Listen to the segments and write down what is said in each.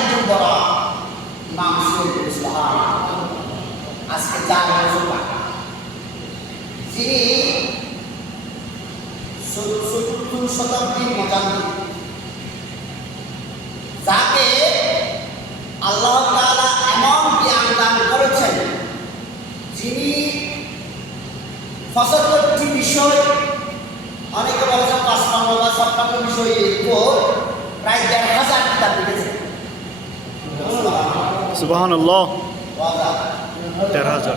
একজন বড় নাম আজকে চার বছর। যিনি চতুর্থ শতাব্দীর মজান্তি যাকে আল্লাহ তাআলা এমন জ্ঞান দান করেছেন, যিনি পঁচাত্তরটি বিষয়, অনেকে বলেছেন পাঁচপান্ন বা ছাপ্পান্ন বিষয় উপর প্রায় দেড় হাজার কিতাব লিখেছেন। সুবাহান আল্লাহ তেরো হাজার।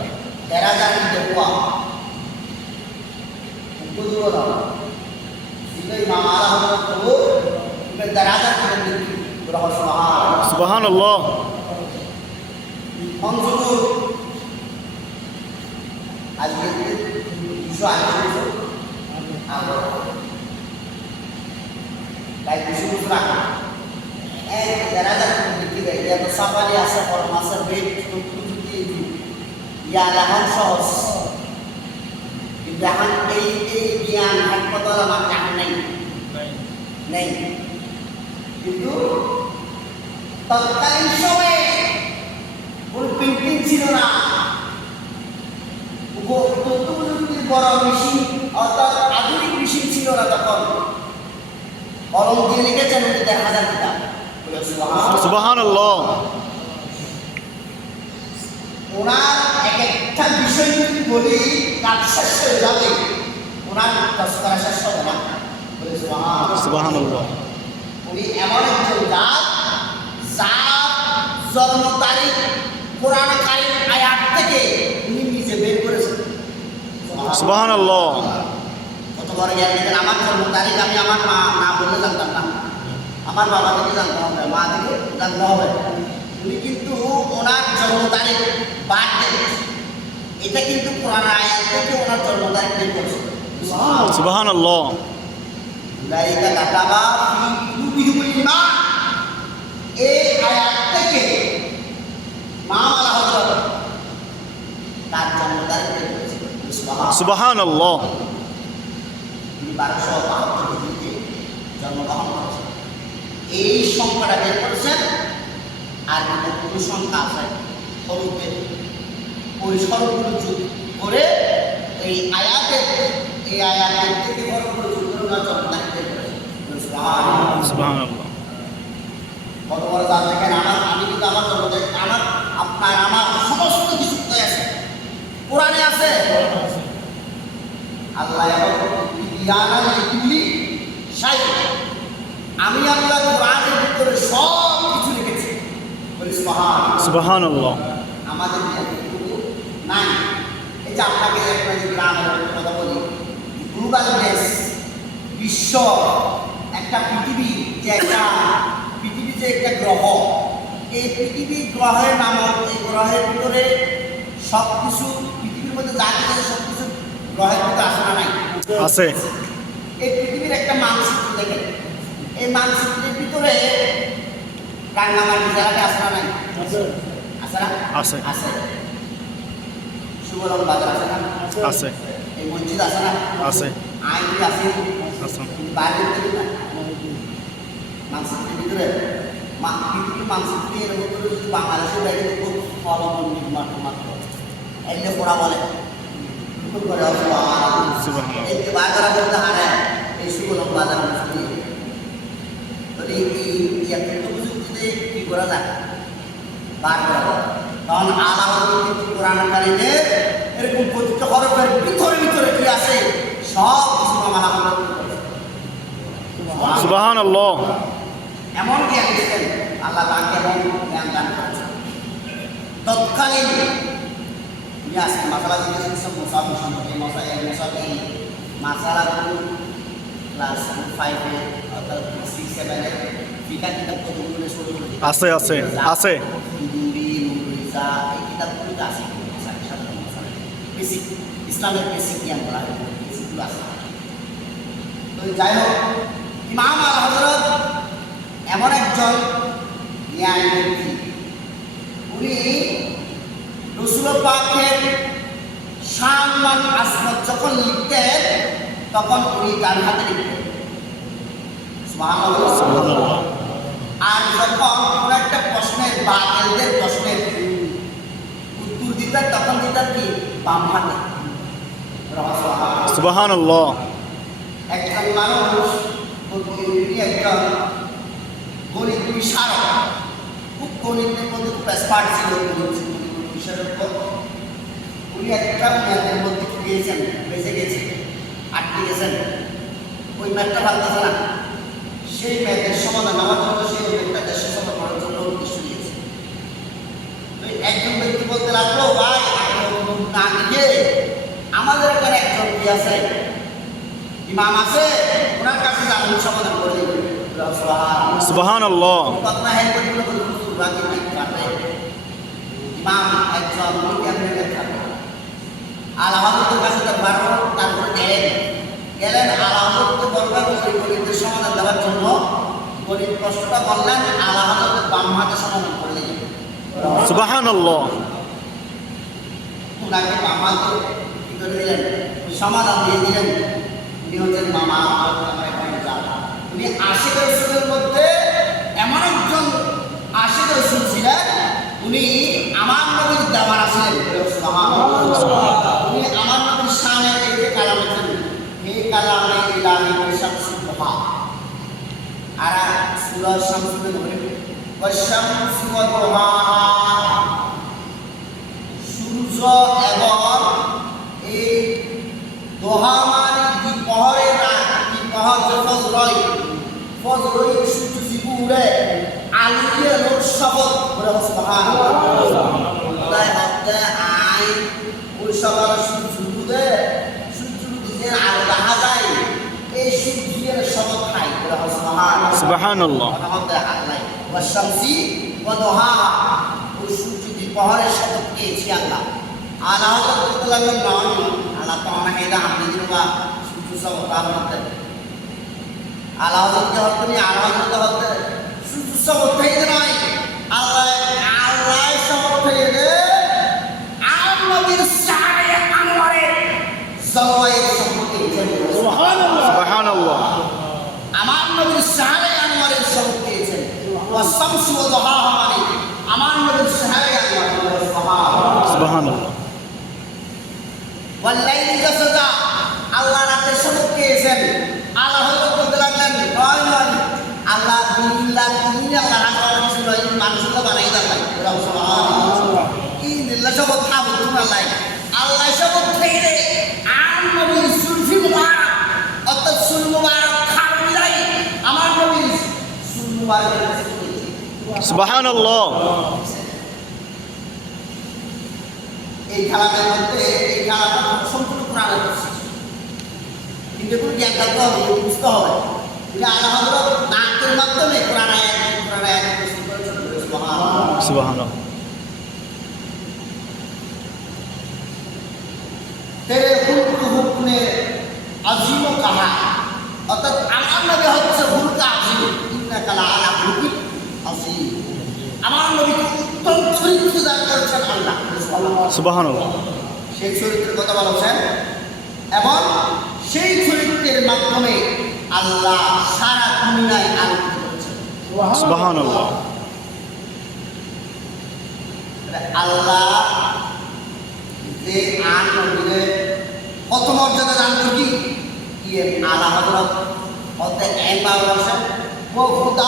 দেড় হাজার সুবাহান আল্লাহ আজকে দুশো আগে তাই দুশো বছর ইয়া তো সাফারি আছে পরম আছে বেদ প্রযুক্তি ইয়া লাহান সহজ এখন এই এই জ্ঞান হাসপাতাল আমার জাহান নেই নেই কিন্তু তৎকালীন সময়ে কোনো প্রিন্টিং ছিল না তথ্য প্রযুক্তির বড় মেশিন অর্থাৎ আধুনিক মেশিন ছিল না তখন কলম দিয়ে লিখেছেন দেড় হাজার কিতাব সুবহান। ওনার এক একটা বিষয় যদি বলি তার শেষ হয়ে যাবে ওনার তস্করা শেষ হবে না। বলে সুবহান। উনি এমন একজন জাত যার জন্ম তারিখ কোরআন কারিম আয়াত থেকে উনি নিজে বের করেছেন। সুবাহান কত বড় জ্ঞান আমার জন্ম তারিখ আমি আমার মা না বললে জানতাম না। আমার বাবা থেকে জানতে হবে মা থেকে জানতে হবে। উনি কিন্তু ওনার জন্ম তারিখ বার্থডে এটা কিন্তু কোরআন আয়াত থেকে ওনার জন্ম তারিখ বের করেছে। সুবাহান আল্লাহ লাইকা কাতাবা ফি কুলুবিহিমুল ঈমান। এই আয়াত থেকে মা আলা হযরত তার জন্ম তারিখ বের করেছে। সুবহানাল্লাহ। সুবাহান আল্লাহ তিনি বারোশো বাহাত্তর হিজড়িতে জন্মগ্রহণ করেছেন এই সংখ্যাটা বের করেছেন আর কোনো সংখ্যা আছে স্বরূপের ওই স্বরূপগুলো যোগ করে এই আয়াতের এই আয়াতের থেকে স্বরূপগুলো যোগ করে ওনার জন্ম কত বড় জাত দেখেন আমার আমি কিন্তু আমার জন্ম আমার আপনার আমার সমস্ত কিছু আছে? কোরআনে আছে? আল্লাহ ইয়ানা আমি আল্লাহ কোরআনের ভিতরে সব কিছু লিখেছি। বলি সুবহান। সুবাহান আল্লাহ আমাদের নাই। এই যে আপনাকে একটা যে গ্রামের কথা বলি গ্লোবাল দেশ বিশ্ব একটা পৃথিবী যে একটা পৃথিবী যে একটা গ্রহ এই পৃথিবী গ্রহের নামক এই গ্রহের ভিতরে সব কিছু পৃথিবীর মধ্যে যা কিছু সব কিছু গ্রহের ভিতরে আসে না নাই? আছে। এই পৃথিবীর একটা মানচিত্র দেখেন। এই মানচিত্রের ভিতরে রান্নামাটি জায়গাটা আসে না নাই? আছে। না? আছে। আছে। সুবরণ বাজার আছে না? আছে। এই মসজিদ আছে না? আছে। আইন আছে? বাইরে মানচিত্রের ভিতরে পৃথিবীর মানচিত্রের ভিতরে যদি বাংলাদেশের বাইরে খুব নির্মাণ মাত্র। এগুলো পড়া বলে করে সুবহানাল্লাহ। এই বাজার বলতে হারে এই সুবরণ বাজার মসজিদ যদি এই এত প্রযুক্তিতে কি করা যায় বার করা যায় তখন আলাদা কোরআনকারীদের এরকম প্রতিটা হরফের ভিতরে ভিতরে কি আছে? সব কিছু আমার সুবাহান এমন জ্ঞান দিচ্ছেন আল্লাহ তাকে এমন জ্ঞান দান করেছেন তৎকালীন উনি আজকে মাসালা দিয়েছেন সব মোসাফি সম্পর্কে মশা এই মোসাফি মাসালাগুলো ক্লাস ফাইভে অর্থাৎ সিক্স সেভেনে ফিকা কিতাব কতগুলো শুরু আছে আছে আছে। নুরি নুরিজা এই কিতাবগুলোতে আছে। বেসিক ইসলামের বেসিক জ্ঞান করা বেসিকগুলো আছে তো যাই হোক ইমাম আল হজরত এমন একজন ন্যায় ব্যক্তি উনি রসুল পাকের সম্মান আসমত যখন লিখতেন তখন উনি ডান হাতে লিখতেন। আর যখন কোনো একটা প্রশ্নের বা এলদের প্রশ্নের দিতেন তখন দিতেন কি? বাম হাতে। সুবহানাল্লাহ। একজন মানুষ একজন গণিত বিশারক খুব গণিতের মধ্যে খুব এক্সপার্ট ছিল গণিত। বিশারক উনি একটা ম্যাথের মধ্যে গিয়েছেন বেঁচে গেছে আটকে গেছেন। ওই ম্যাথটা ভাবতেছে না সেই ম্যাথের সমাধান আমার জন্য সেই ম্যাথটা দেশের সমাধান করার জন্য উদ্দেশ্য নিয়েছে। একজন বলতে লাগল ভাই না লিখে আমাদের এখানে একজন কি আছে? ইমাম আছে? ওনার কাছে যাবেন সমাধান করে দেবেন। সুবহানাল্লাহ। কথা হ্যাঁ ইমাম একজন কেমন থাকবে আল আমাদের কাছে বারো তারপরে গেলেন। গেলেন আল আমাদেরকে বলবেন গণিতের সমাধান দেওয়ার জন্য। গণিত প্রশ্নটা বললেন আল আমাদের বাম হাতে সমাধান করে দিলেন। সুবহানাল্লাহ। ওনাকে মামা কি করে দিলেন? সমাধান দিয়ে দিলেন। উনি হচ্ছেন মামা। উনি আশিক রসুলের মধ্যে এমন একজন আশিক রসুল ছিলেন উনি আমার নবীর দেওয়ার ছিলেন উনি আমার নবীর সামনে এই যে কালাম ছিলেন এই কালামে দোহা আর সূরা শামসুল ওয়া দোহাহা সূর্য এবং এই দোহামার দ্বিপহরে রাত দ্বিপহর যে ফজরই ফজরই সূর্য জিবু উড়ে আলিয়ে লোক শপথ করে সুবহানাল্লাহ হতে আই ওই সবার সূর্য উদে সূর্য দিকে আলো দেখা যায় এই সূর্যের শপথ খাই করে সুবহানাল্লাহ। সুবহানাল্লাহ আমাদের আল্লাহ ওয়াশামসি ওয়া দোহাহা ওই সূর্য শপথ আল্লাহ। আমার এটা আপনি দিন বা সূর্য সব তার মধ্যে আল্লাহ হতে হতে নি আল্লাহ হতে হতে সূর্য সব থেকে নয় আল্লাহ আল্লাহ সব থেকে আর নবীর সারে আনোয়ারে জলবায়ু সম্পর্কে সুবহানাল্লাহ আমার আনোয়ার সুবহানাল্লাহ। সুবহানাল্লাহ। ওয়াল্লাইলি সাজা আল্লাহ রাতের সবক পেয়েছেন। আল্লাহ আল্লাহ বিল্লাহ তিনি আল্লাহ রাখার কিছু নয় মানুষগুলো বানাই দিলেন কি নিল্লা সবক খাব তুমি আল্লাহ। আল্লাহ সবক থেকে আর নবীর সুলফি মুবারক, অর্থাৎ সুল মুবারক আমার নবীর সুল। সুবহানাল্লাহ। এই খেলাটার মধ্যে এই খেলাটা সম্পূর্ণ কোরআনের করছে কিন্তু কোনো জ্ঞান থাকতে হবে? বুঝতে হবে। কিন্তু আল্লাহ হজরত নাকের মাধ্যমে কোরআন আয়াত কোরআন আয়াত সুবহানাল্লাহ। তেরে হুলক হুকনে আজিম কাহা? অর্থাৎ আমার নবী হচ্ছে হুলকা আজিম। ইন্না কালা আলা হুলকি আজিম। আমার নবী উত্তম চরিত্র দান করেছেন আল্লাহ। সুবাহন সেই চরিত্রের কথা বলেছেন। এবং সেই চরিত্রের মাধ্যমে আল্লাহ সারা দুনিয়ায় আলোকিত করেছেন সুবাহন আল্লাহ যে আন নবীদের কত মর্যাদা দান করি ইয়ে আলা হজরত অত একবার বলছেন ও খুদা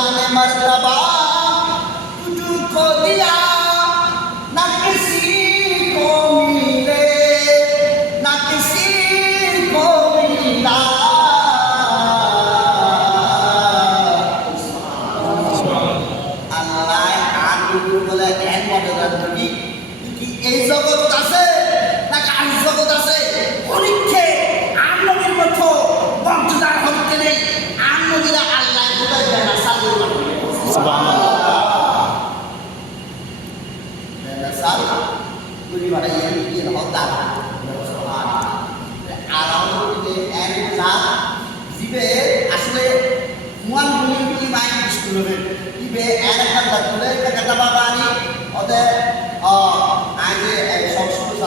করি কি এই জগৎ আছে না কার জগৎ আছে পরীক্ষে আর নবীর মতো বংশধার হতে নেই আর নবীরা আল্লাহ কোথায় যায় না সালু সুবহানাল্লাহ সাল গুলি বাড়াই দিয়ে হতার আর আমাদের এক রাত জীবে আসলে মুয়ান গুলি গুলি মায়ের sunnah ibe enak kan dah mulai ke kata bapa ni ode oh aje eh sok sok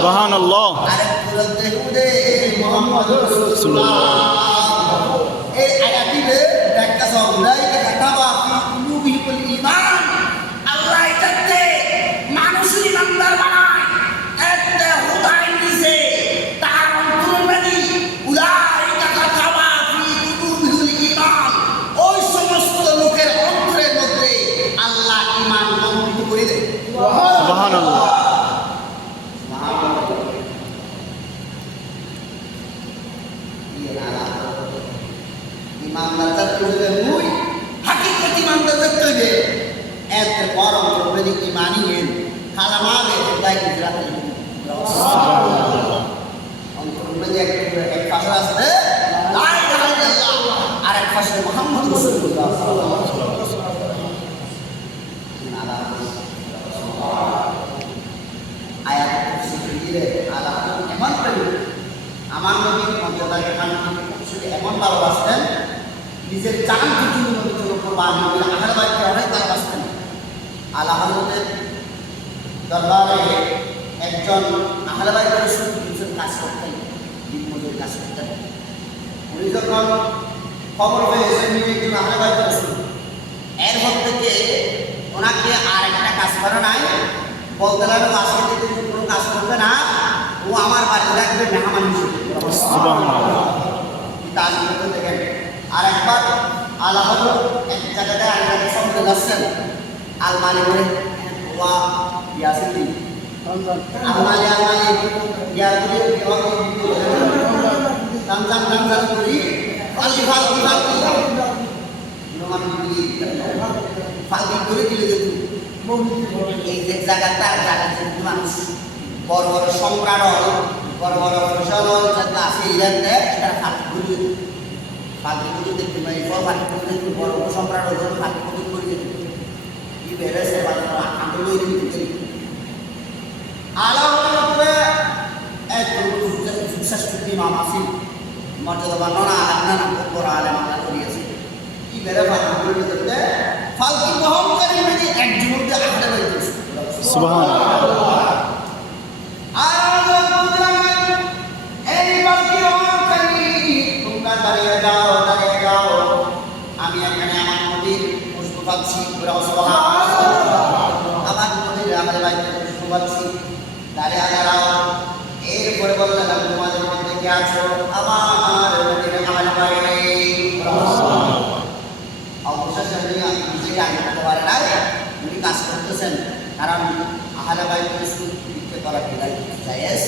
সুবাহান আল্লাহ এই আয়াতিতে দেখা সবলাই কাতাবা ফি কুলুবিহিল ঈমান আল্লাহ এটাতে মানুষের ইমানদার বানায় এতে হুদাই দিছে তার অন্তর্বাদী উলাইকা কাতাবা ফি কুলুবিহিল ঈমান ওই সমস্ত লোকের অন্তরের মধ্যে আল্লাহ ঈমান অঙ্কিত করে দেয় সুবাহান আল্লাহ ইমানদার করবে মুই হাকিকত ইমানদার করবে এত বড় করবে ইমানি এন কালামাগে খুদাই গুজরাত অন্তরবে এক এক পাশে আছে লা ইলাহা ইল্লাল্লাহ আর এক পাশে মুহাম্মদ রাসূলুল্লাহ সাল্লাল্লাহু আলাইহি আয়াত সিদ্দিরে আলা এমন করি আমার নবী মর্যাদার খান শুধু এমন ভালোবাসতেন নিজের জান কিছু নবীর জন্য কোরবান নবীর আহার বাড়িতে অনেক ভালোবাসতেন আল্লাহ হজরতের দরবারে একজন আহার বাড়িতে শুধু কিছুর কাজ করতেন দিনমজুর কাজ করতেন উনি যখন খবর পেয়েছেন উনি একজন আহার বাড়িতে শুরু এরপর থেকে ওনাকে আর একটা কাজ করে নাই বলতে লাগল আজকে থেকে তুমি কোনো কাজ করবে না ও আমার বাড়িতে রাখবে মেহমান হিসেবে সুবাহান আল্লাহ কাজ করতে দেখেন আর একবার আল্লাহ এক জায়গাতে জায়গায় সঙ্গে যাচ্ছেন আলমারি করে ওয়া ইয়াসিন আলমারি ইয়া করে ফালকি ফালকি নোমান করে দিলে এই যে জায়গাটা জায়গাতে মানুষ বড় বড় সম্রাট বড় বড় হল যাতে আছে ইরানতে এটা ফালকি করে দিত ফালকি করে দেখতে পাই বড় ফালকি করে দেখতে বড় বড় সম্রাট হল ফালকি করে করে দিত কি বেড়েছে আন্দোলন দিতে এক আসিল মর্যাদা বর্ণনা আলাদা নাম উপর আলেম আল্লাহ করিয়েছে কি বেড়ে ফালকি করে দিতে ফালকি বহনকারী মানে একজন আহলে বাইত সুবাহান যাও দাঁড়িয়ে যাও আমি এখানে আমার নদীর পুষ্প পাচ্ছি আমার নদীর আমাদের বাড়িতে পুষ্প পাচ্ছি। দাঁড়িয়ে দাঁড়াও এরপরে বললেন, আমি তোমাদের মধ্যে কে আছো? আমার নদীর আমার বাইরে অবশেষে উনি নিজেকে আগে করতে পারে নাই। উনি কাজ করতেছেন। কারণ আহারে বাড়ি স্কুল বিক্রি করা নাই জায়েজ।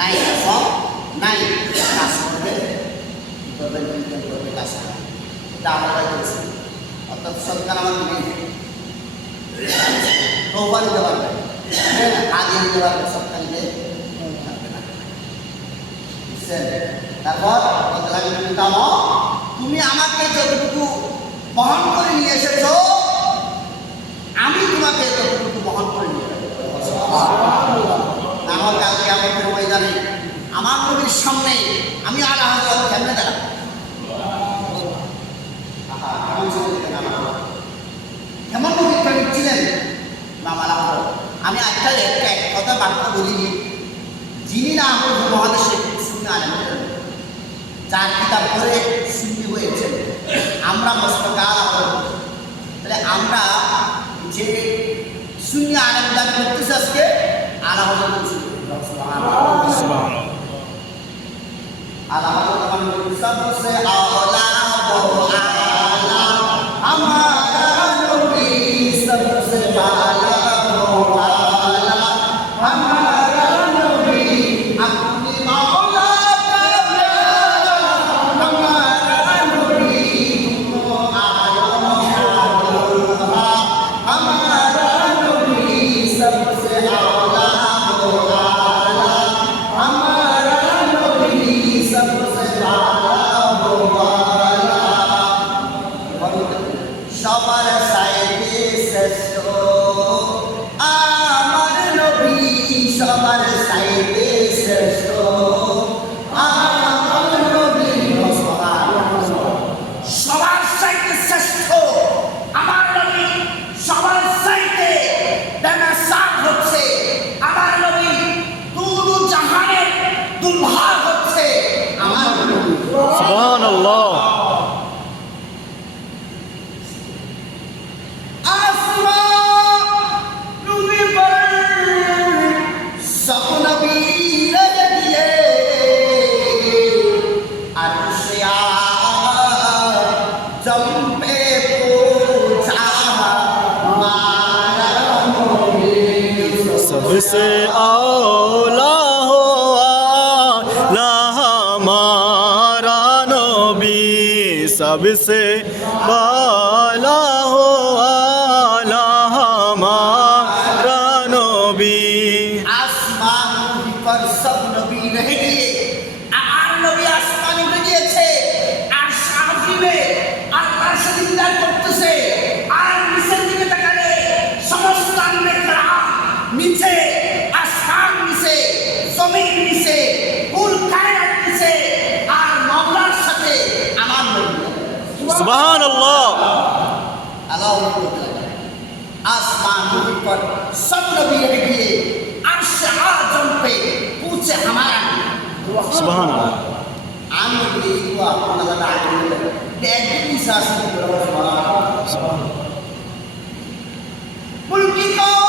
নাই সব নাই, কাজ করবে। এটা বাড়ি অর্থাৎ সরকার আমার নেই তৌবা আগে নিতে পারবে সরকার নিতে না। বুঝছেন? তারপর তুমি আমাকে যতটুকু বহন করে নিয়ে এসেছ, আমি তোমাকে যতটুকু বহন করে নিয়ে হয় কালকে আমাদের ময়দানে আমার নবীর সামনে আমি আল্লাহ হজরত কেমনে দাঁড়াবো। আমার ছিলেন আমি একটা এক কথা বলিনি যিনি না আমার মহাদেশে শুনে আনেন যার কিতাব পড়ে সুন্নি হয়েছেন আমরা মস্তকাল তাহলে আমরা যে শূন্য আলেম দাবি করতেছে আজকে আলা হজরত সুবহান আলা Amar. सबसे औला हो आला हमारा नबी सबसे अल्लाह आसमान नबी पर सब नबी रह गए अर्श आजम पे पूछे हमारा সুবহানাল্লাহ আমি বলি তো আপনারা আগে একদিন শাসন করে मुल्की को नई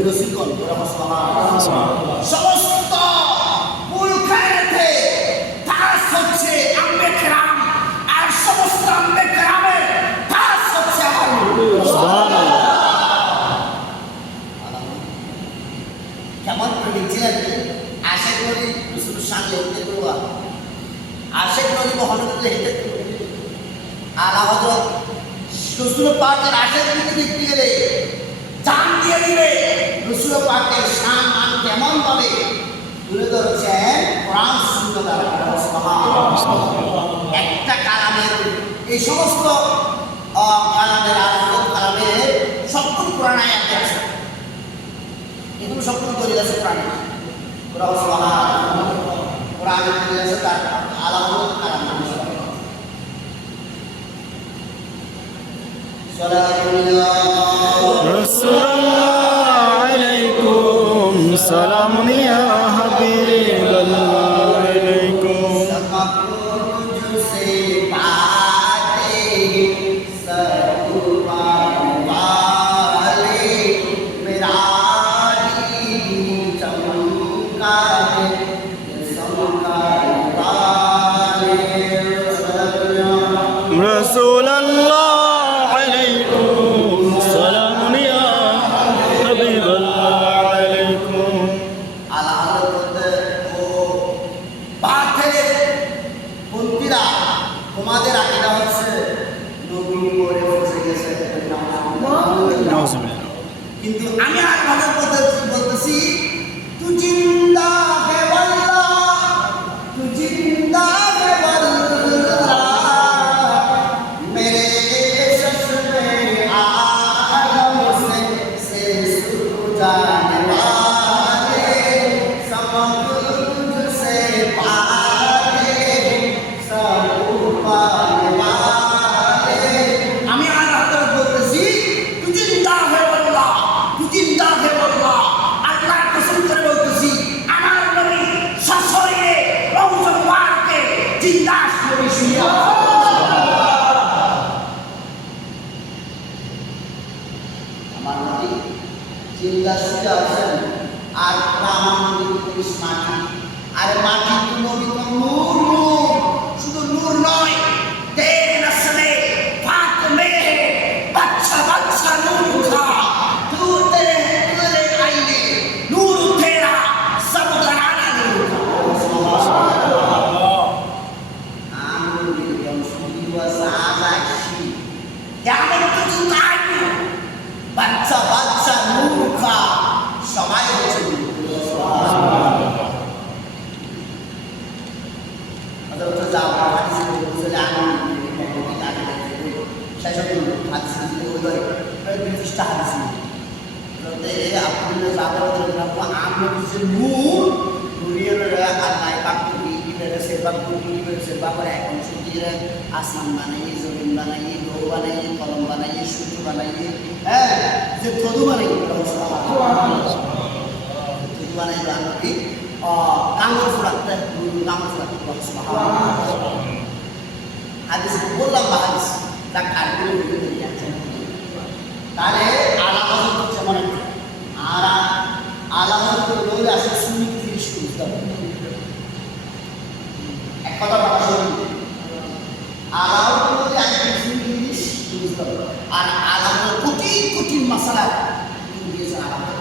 কন সমস্ত কুল কায়নাতে দাস হচ্ছে আম্বেকরাম আর সমস্ত আম্বেকরামের দাস হচ্ছে কেমন করে লিখছিলেন আশেক নদী রসুলের সামনে হেঁটে করবা আশেক নদী মহানদীতে হেঁটে আর আমাদের পাকের আশেক নদী দেখতে গেলে জান দিয়ে দিবে। রসুল পাকের শান মান কেমন ভাবে তুলে ধরছেন কোরআন সুন্দর একটা কালামের, এই সমস্ত কালামের আলোচক কালামের সবগুলো কোরআন আয়াতে আছে। এগুলো সবগুলো তৈরি আছে কোরআনে কোরআন কোরআনে তৈরি আছে তার আলাদা কালাম সালামুল্লাহ। বাবারা এখন সবজিরা আসমান বানাইয়ে, জমিন বানাইয়ে গরু বানাইয়ে, কলম বানাইয়ে, সূর্য বানাইয়ে হ্যাঁ যে থদু বানাইয়ে থদু বানাইলো আমরা কি? কামড় ফুরাতে কামড় ফুরাতে হাদিস, বললাম বা হাদিস, তা কারগুলো তাহলে কথা বলা সত্যি আলাউড বলতে আমি ইংলিশ বুঝতে আর আলাদা কোটি কোটি মশলা দিয়েছে আলাউড